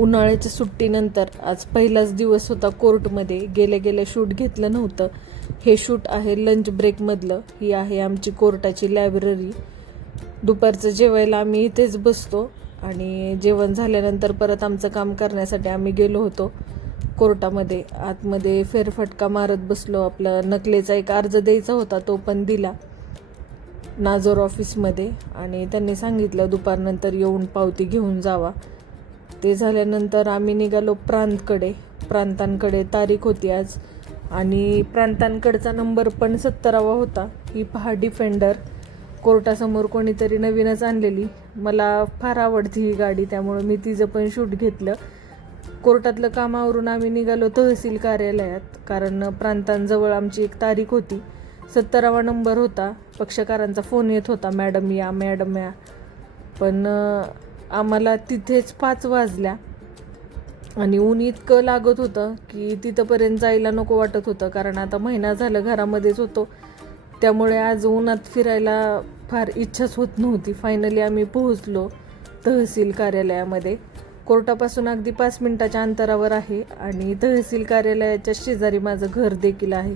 उन्हाळ्याच्या सुट्टीनंतर आज पहिलाच दिवस होता कोर्टमध्ये. गेल्या शूट घेतलं नव्हतं. हे शूट आहे लंच ब्रेकमधलं. ही आहे आमची कोर्टाची लायब्ररी. दुपारचं जेवायला आम्ही इथेच बसतो आणि जेवण झाल्यानंतर परत आमचं काम करण्यासाठी आम्ही गेलो होतो कोर्टामध्ये. आतमध्ये फेरफटका मारत बसलो. आपला नकलेचा एक अर्ज द्यायचा होता, तो पण दिला नाझोर ऑफिसमध्ये आणि त्यांनी सांगितलं दुपारनंतर येऊन पावती घेऊन जावा. ते झाल्यानंतर आम्ही निघालो प्रांतांकडे. तारीख होती आज आणि प्रांतांकडचा नंबर पण 17वा होता. ही पहा डिफेंडर, कोर्टासमोर कोणीतरी नवीनच आणलेली. मला फार आवडती ही गाडी, त्यामुळे मी तिचं पण शूट घेतलं. कोर्टातलं कामावरून आम्ही निघालो तहसील कार्यालयात, कारण प्रांतांजवळ आमची एक तारीख होती. 17वा नंबर होता. पक्षकारांचा फोन येत होता, मॅडम या. पण आम्हाला तिथेच 5 वाजल्या आणि ऊन इतकं लागत होतं की तिथंपर्यंत जायला नको वाटत होतं, कारण आता महिना झालं घरामध्येच होतो. त्यामुळे आज उन्हात फिरायला फार इच्छाच होत नव्हती. फायनली आम्ही पोहोचलो तहसील कार्यालयामध्ये. कोर्टापासून अगदी 5 मिनिटाच्या अंतरावर आहे आणि तहसील कार्यालयाच्या शेजारी माझं घर देखील आहे.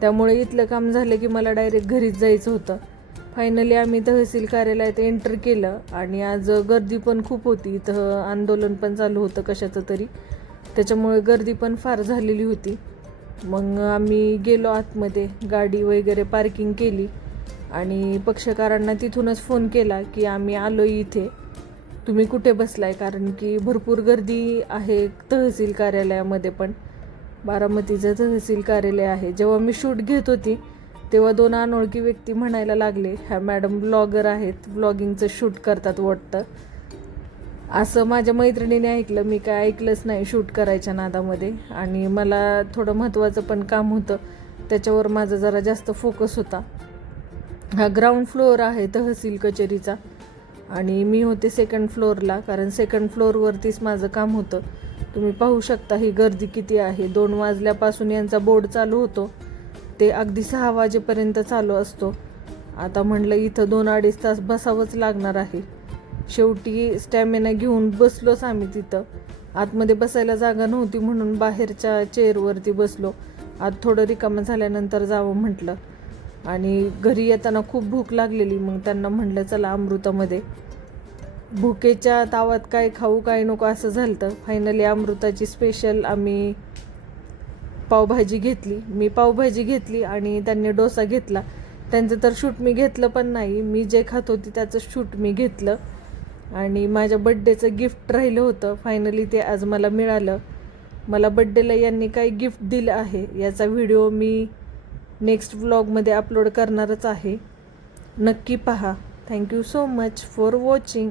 त्यामुळे इथलं काम झालं की मला डायरेक्ट घरीच जायचं होतं. फायनली आम्ही तहसील कार्यालयात एंटर केलं आणि आज गर्दी पण खूप होती. इथं आंदोलन पण चालू होतं कशाचं तरी, त्याच्यामुळे गर्दी पण फार झालेली होती. मग आम्ही गेलो आतमध्ये, गाडी वगैरे पार्किंग केली आणि पक्षकारांना तिथूनच फोन केला की आम्ही आलो इथे, तुम्ही कुठे बसलाय, कारण की भरपूर गर्दी आहे तहसील कार्यालयामध्ये. पण बारामतीचं तहसील कार्यालय आहे. जेव्हा मी शूट घेत होती तेव्हा 2 अनोळखी व्यक्ती म्हणायला लागले, ह्या मॅडम ब्लॉगर आहेत, ब्लॉगिंगचं शूट करतात वाटतं. असं माझ्या मैत्रिणीने ऐकलं. मी काय ऐकलंच नाही शूट करायच्या नादामध्ये, आणि मला थोडं महत्त्वाचं पण काम होतं, त्याच्यावर माझा जरा जास्त फोकस होता. हा ग्राउंड फ्लोअर आहे तहसील कचेरीचा आणि मी होते 2nd फ्लोअरला, कारण 2nd फ्लोअरवरतीच माझं काम होतं. तुम्ही पाहू शकता ही गर्दी किती आहे. 2 वाजल्यापासून यांचा बोर्ड चालू होतो, ते अगदी 6 वाजेपर्यंत चालू असतो. आता म्हणलं इथं 2-2.5 तास बसावंच लागणार आहे. शेवटी स्टॅमिना घेऊन बसलोच आम्ही तिथं. आतमध्ये बसायला जागा नव्हती म्हणून बाहेरच्या चेअरवरती बसलो. आत थोडं रिकामं झाल्यानंतर जावं म्हटलं, आणि घरी येताना खूप भूक लागलेली. मग त्यांना म्हटलं चला अमृतामध्ये. भुकेच्या तावात काय खाऊ काय नको असं झालं. फायनली अमृताची स्पेशल आम्ही पावभाजी घेतली. मी पावभाजी घेतली आणि त्यांनी डोसा घेतला. त्यांचं तर शूट मी घेतलं पण नाही. मी जे खात होती त्याचं शूट मी घेतलं आणि माझ्या बड्डेचं गिफ्ट राहिलं होतं. फायनली ते आज मला मिळालं. मला बड्डेला यांनी काही गिफ्ट दिलं आहे याचा व्हिडिओ मी नेक्स्ट व्लॉगमध्ये अपलोड करणारच आहे. नक्की पहा. Thank you so much for watching.